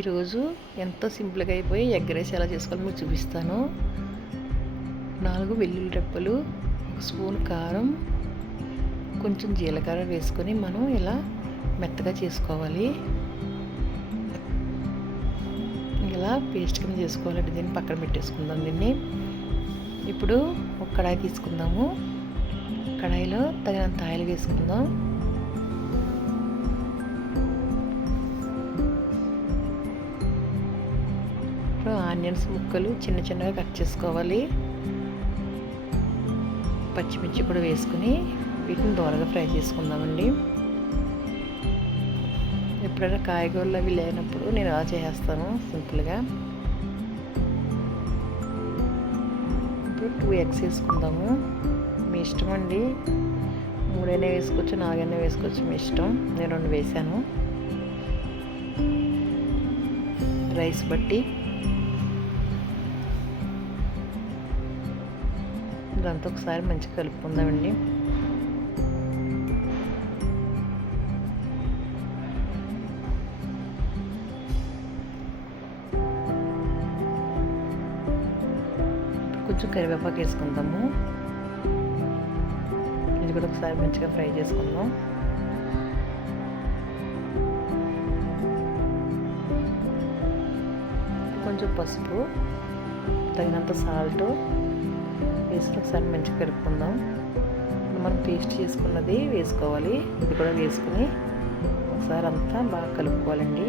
ఈరోజు ఎంతో సింపుల్గా అయిపోయి ఎగ్ రైస్ ఎలా చేసుకోవాలో మీకు చూపిస్తాను. 4 వెల్లుల్లి రెప్పలు, 1 స్పూన్ కారం, కొంచెం జీలకర్ర వేసుకొని మనం ఇలా మెత్తగా చేసుకోవాలి. ఇలా పేస్ట్ కింద చేసుకోవాలంటే దీన్ని పక్కన పెట్టేసుకుందాం. దీన్ని ఇప్పుడు ఒక కడాయి తీసుకుందాము. కడాయిలో తగినంత ఆయిల్ వేసుకుందాం. ఆనియన్స్ ముక్కలు చిన్న చిన్నగా కట్ చేసుకోవాలి. పచ్చిమిర్చి కూడా వేసుకుని వీటిని దోరగా ఫ్రై చేసుకుందామండి. ఎప్పుడైనా కాయగూరలు అవి లేనప్పుడు నేను అలా చేస్తాను సింపుల్గా. ఇప్పుడు 2 ఎగ్స్ వేసుకుందాము. మీ ఇష్టం అండి, 3 వేసుకోవచ్చు, 4 వేసుకోవచ్చు, మీ ఇష్టం. నేను 2 వేసాను. రైస్ బట్టి ఇదంతా ఒకసారి మంచిగా కలుపుకుందామండి. కొంచెం కరివేపాకు వేసుకుందాము. ఇది కూడా ఒకసారి మంచిగా ఫ్రై చేసుకుందాం. కొంచెం పసుపు, తగినంత సాల్ట్ వేసుకుని ఒకసారి మంచిగా కలుపుకుందాం. మనం పేస్ట్ చేసుకున్నది వేసుకోవాలి. ఇది కూడా వేసుకుని ఒకసారి అంతా బాగా కలుపుకోవాలండి.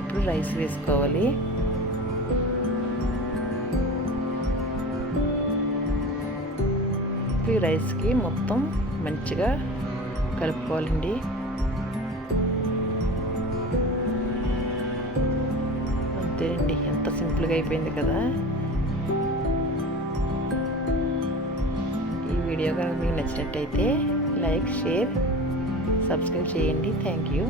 ఇప్పుడు రైస్ వేసుకోవాలి. ఈ రైస్కి మొత్తం మంచిగా కలుపుకోవాలండి. అంతేనండి, ఎంత సింపుల్గా అయిపోయింది కదా. ఈ వీడియో కనుక మీకు నచ్చినట్టయితే లైక్, షేర్, సబ్స్క్రైబ్ చేయండి. Thank you.